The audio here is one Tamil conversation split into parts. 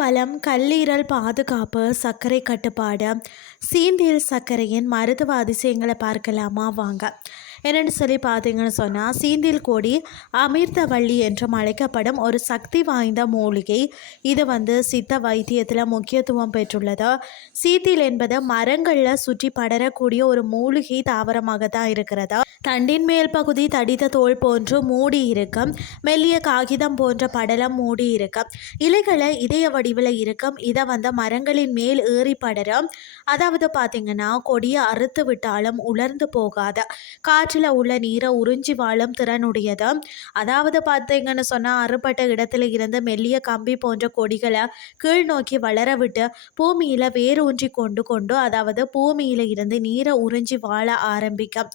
பழம், கல்லீரல் பாதுகாப்பு, சர்க்கரை கட்டுப்பாடு, சீந்தில் சர்க்கரையின் மருத்துவ அதிசயங்களை பார்க்கலாமா வாங்க. என்னென்னு சொல்லி பார்த்தீங்கன்னு சொன்னால், சீந்தில் கொடி அமிர்தவள்ளி என்றும் அழைக்கப்படும் ஒரு சக்தி வாய்ந்த மூலிகை. இது சித்த வைத்தியத்தில் முக்கியத்துவம் பெற்றுள்ளது. சீந்தில் என்பது மரங்களில் சுற்றி படரக்கூடிய ஒரு மூலிகை தாவரமாக தான் இருக்கிறது. தண்டின் மேல் பகுதி தடித்த தோல் போன்று மூடி இருக்கும். மெல்லிய காகிதம் போன்ற படலம் மூடி இருக்கும். இலைகளை இதய வடிவில் இருக்கும். இதை மரங்களின் மேல் ஏறி படரும். அதாவது பார்த்தீங்கன்னா, கொடியை அறுத்து விட்டாலும் உலர்ந்து போகாத, காற்றில் உள்ள நீரை உறிஞ்சி வாழும் திறனுடையது. அதாவது பார்த்தீங்கன்னு சொன்னால், அறுபட்ட இடத்துல இருந்து மெல்லிய கம்பி போன்ற கொடிகளை கீழ் நோக்கி வளர விட்டு பூமியில் வேரூன்றி கொண்டு அதாவது பூமியில் இருந்து நீரை உறிஞ்சி வாழ ஆரம்பிக்கும்.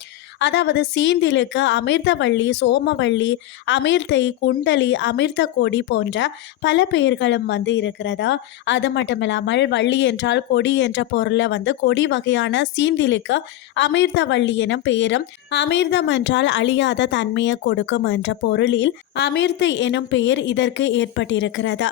அதாவது சீந்திலுக்கு அமிர்தவள்ளி, சோமவள்ளி, அமிர்தை, குண்டலி, அமிர்த கொடி போன்ற பல பெயர்களும் இருக்கிறதா. அது மட்டும் இல்லாமல் வள்ளி என்றால் கொடி என்ற பொருளை கொடி வகையான சீந்திலுக்கு அமிர்தவள்ளி எனும் பெயரும், அமிர்தம் என்றால் அழியாத தன்மையை கொடுக்கும் என்ற பொருளில் அமிர்த எனும் பெயர் இதற்கு ஏற்பட்டிருக்கிறது.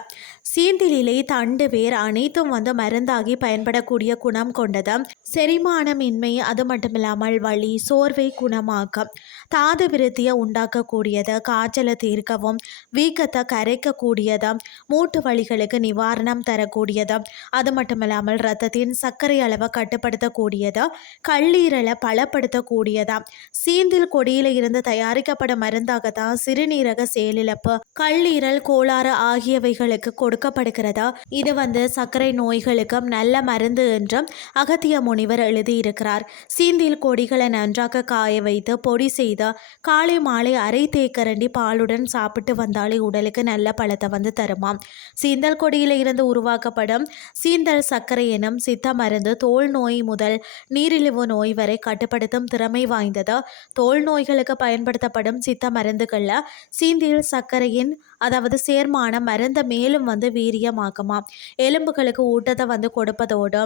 சீந்திலிலை, தண்டு, வேர் அனைத்தும் மருந்தாகி பயன்படக்கூடிய குணம் கொண்டது. செரிமானமின்மை, அது மட்டும் இல்லாமல் வலி, சோர்வை குணமாக்கும், தாது விருத்தியை உண்டாக்கக்கூடியது, காய்ச்சலை தீர்க்கவும், வீக்கத்தை கரைக்கக்கூடியது, மூட்டு வலிகளுக்கு நிவாரணம் தரக்கூடியது, அது மட்டும் இல்லாமல் இரத்தத்தின் சர்க்கரை அளவை கட்டுப்படுத்தக்கூடியது, கல்லீரலை பலப்படுத்தக்கூடியது. சீந்தில் கொடியில இருந்து தயாரிக்கப்படும் மருந்தாகத்தான் சிறுநீரக செயலிழப்பு, கல்லீரல் கோளாறு ஆகியவைகளுக்கு கொடுக்கப்படுகிறதா. இது சர்க்கரை நோய்களுக்கும் நல்ல மருந்து என்றும் அகத்திய முனிவர் எழுதியிருக்கிறார். சீந்தில் கொடிகளை நன்றாக காய வைத்து பொடி செய்து காலை மாலை அரை தேக்கரண்டி பாலுடன் சாப்பிட்டு வந்தாலே உடலுக்கு நல்ல பலத்தை தருமாம். சீந்தல் கொடியில இருந்து உருவாக்கப்படும் சீந்தல் சர்க்கரை எனும் சித்த மருந்து தோல் நோய் முதல் நீரிழிவு நோய் வரை கட்டுப்படுத்தும் திறமை வாய்ந்தது. தோல் நோய்களுக்கு பயன்படுத்தப்படும் சித்த மருந்துகளில் சீந்தில் சர்க்கரையின் அதாவது சேர்மானம் மருந்தை மேலும் வீரியமாக்குமாம். எலும்புகளுக்கு ஊட்டத்தை கொடுப்பதோடு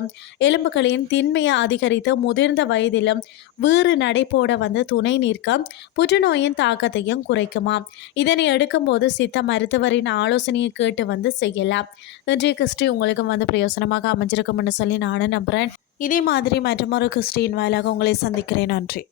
எலும்புகளின் திண்மையை அதிகரித்து முதிர்ந்த வயதிலும் வீறு நடைபோட துணை நிற்கும், புற்றுநோயின் தாக்கத்தையும் குறைக்குமாம். இதனை எடுக்கும்போது சித்த மருத்துவரின் ஆலோசனையை கேட்டு செய்யலாம். இன்றைய கிறிஸ்டி உங்களுக்கு பிரயோசனமாக அமைஞ்சிருக்கும்னு சொல்லி நானும் நம்புகிறேன். இதே மாதிரி மற்றொரு கிறிஸ்டியின் வாயிலாக உங்களை சந்திக்கிறேன். நன்றி.